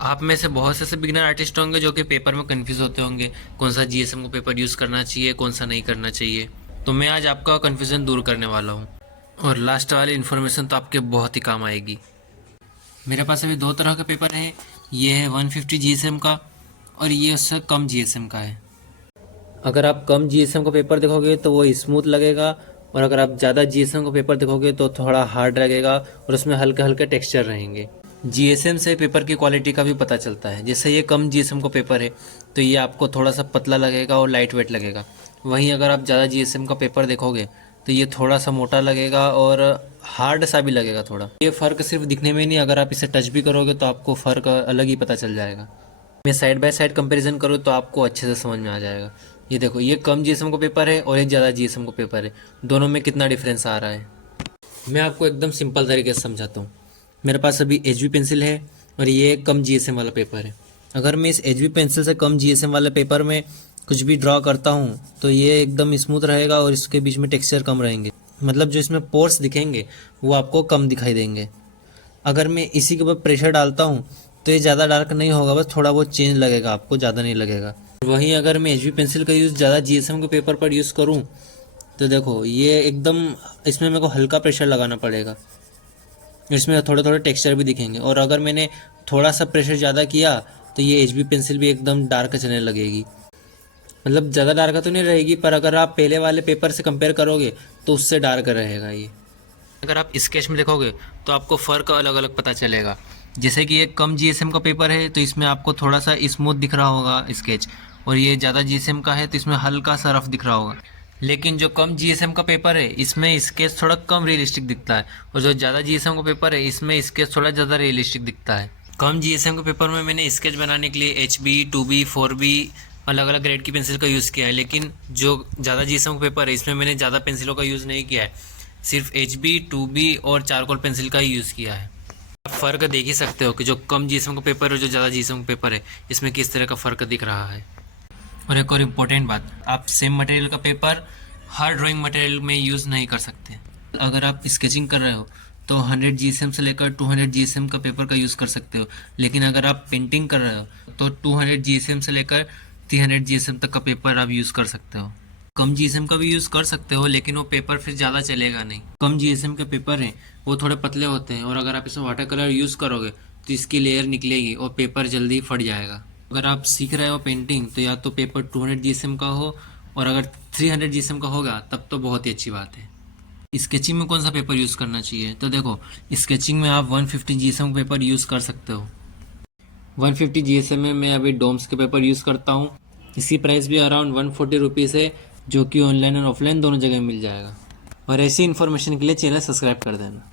आप में से बहुत से ऐसे बिगिनर आर्टिस्ट होंगे जो कि पेपर में कंफ्यूज होते होंगे, कौन सा जीएसएम को पेपर यूज़ करना चाहिए, कौन सा नहीं करना चाहिए। तो मैं आज आपका कन्फ्यूज़न दूर करने वाला हूँ, और लास्ट वाली इन्फॉर्मेशन तो आपके बहुत ही काम आएगी। मेरे पास अभी दो तरह का पेपर है, ये है 150 जीएसएम का और ये उससे कम जीएसएम का है। अगर आप कम जीएसएम का पेपर देखोगे तो वो स्मूथ लगेगा, और अगर आप ज़्यादा जीएसएम का पेपर देखोगे तो थोड़ा हार्ड लगेगा और उसमें हल्के हल्के टेक्सचर रहेंगे। जीएसएम से पेपर की क्वालिटी का भी पता चलता है। जैसे ये कम जीएसएम का पेपर है तो ये आपको थोड़ा सा पतला लगेगा और लाइट वेट लगेगा। वहीं अगर आप ज़्यादा जीएसएम का पेपर देखोगे तो ये थोड़ा सा मोटा लगेगा और हार्ड सा भी लगेगा थोड़ा। ये फ़र्क सिर्फ दिखने में नहीं, अगर आप इसे टच भी करोगे तो आपको फ़र्क अलग ही पता चल जाएगा। मैं साइड बाय साइड कंपैरिजन करूँ तो आपको अच्छे से समझ में आ जाएगा। ये देखो, ये कम जीएसएम का पेपर है और ये ज़्यादा जीएसएम का पेपर है, दोनों में कितना डिफरेंस आ रहा है। मैं आपको एकदम सिंपल तरीके से समझाता हूँ। मेरे पास अभी एच बी पेंसिल है और ये कम जीएसएम वाला पेपर है। अगर मैं इस एच बी पेंसिल से कम जीएसएम वाले पेपर में कुछ भी ड्रॉ करता हूँ तो ये एकदम स्मूथ रहेगा और इसके बीच में टेक्सचर कम रहेंगे, मतलब जो इसमें पोर्स दिखेंगे वो आपको कम दिखाई देंगे। अगर मैं इसी के ऊपर प्रेशर डालता हूँ तो ये ज़्यादा डार्क नहीं होगा, बस थोड़ा बहुत चेंज लगेगा, आपको ज़्यादा नहीं लगेगा। वहीं अगर मैं एच बी पेंसिल का यूज़ ज़्यादा जीएसएम के पेपर पर यूज़ करूँ तो देखो ये एकदम, इसमें मेरे को हल्का प्रेशर लगाना पड़ेगा, इसमें थोड़े थोड़े टेक्सचर भी दिखेंगे। और अगर मैंने थोड़ा सा प्रेशर ज़्यादा किया तो ये एच बी पेंसिल भी एकदम डार्क चलने लगेगी। मतलब ज़्यादा डार्क तो नहीं रहेगी, पर अगर आप पहले वाले पेपर से कंपेयर करोगे तो उससे डार्क रहेगा ये। अगर आप स्केच में देखोगे तो आपको फ़र्क अलग अलग पता चलेगा। जैसे कि ये कम जीएसएम का पेपर है तो इसमें आपको थोड़ा सा स्मूथ दिख रहा होगा स्केच, और ये ज़्यादा जीएसएम का है तो इसमें हल्का सा रफ दिख रहा होगा। लेकिन जो कम जीएसएम का पेपर है इसमें स्केच थोड़ा कम रियलिस्टिक दिखता है, और जो ज़्यादा जीएसएम का पेपर है इसमें स्केच थोड़ा ज़्यादा रियलिस्टिक दिखता है। कम जीएसएम के पेपर में मैंने स्केच बनाने के लिए HB, 2B, 4B अलग अलग ग्रेड की पेंसिल का यूज़ किया है। लेकिन जो ज़्यादा जीएसएम का पेपर है इसमें मैंने ज़्यादा पेंसिलों का यूज़ नहीं किया है, सिर्फ HB, 2B और चारकोल पेंसिल का ही यूज़ किया है। आप फ़र्क देख ही सकते हो कि जो कम जीएसएम का पेपर है और जो ज़्यादा जीएसएम का पेपर है इसमें किस तरह का फ़र्क दिख रहा है। और एक और इम्पोर्टेंट बात, आप सेम मटेरियल का पेपर हर ड्राइंग मटेरियल में यूज़ नहीं कर सकते। अगर आप स्केचिंग कर रहे हो तो 100 जीएसएम से लेकर 200 जीएसएम का पेपर का यूज़ कर सकते हो। लेकिन अगर आप पेंटिंग कर रहे हो तो 200 जीएसएम से लेकर 300 जीएसएम तक का पेपर आप यूज़ कर सकते हो। कम जीएसएम का भी यूज़ कर सकते हो, लेकिन वो पेपर फिर ज़्यादा चलेगा नहीं। कम जीएसएम के पेपर हैं वो थोड़े पतले होते हैं, और अगर आप इसमें वाटर कलर यूज़ करोगे तो इसकी लेयर निकलेगी और पेपर जल्दी फट जाएगा। अगर आप सीख रहे हो पेंटिंग तो या तो पेपर 200 जीएसएम का हो, और अगर 300 जीएसएम का होगा तब तो बहुत ही अच्छी बात है। स्केचिंग में कौन सा पेपर यूज़ करना चाहिए, तो देखो स्केचिंग में आप 150 जीएसएम पेपर यूज़ कर सकते हो। 150 जीएसएम में मैं अभी डोम्स के पेपर यूज़ करता हूँ। इसकी प्राइस भी अराउंड 140 रुपीज़ है, जो कि ऑनलाइन और ऑफलाइन दोनों जगह मिल जाएगा। और ऐसी इन्फॉर्मेशन के लिए चैनल सब्सक्राइब कर देना।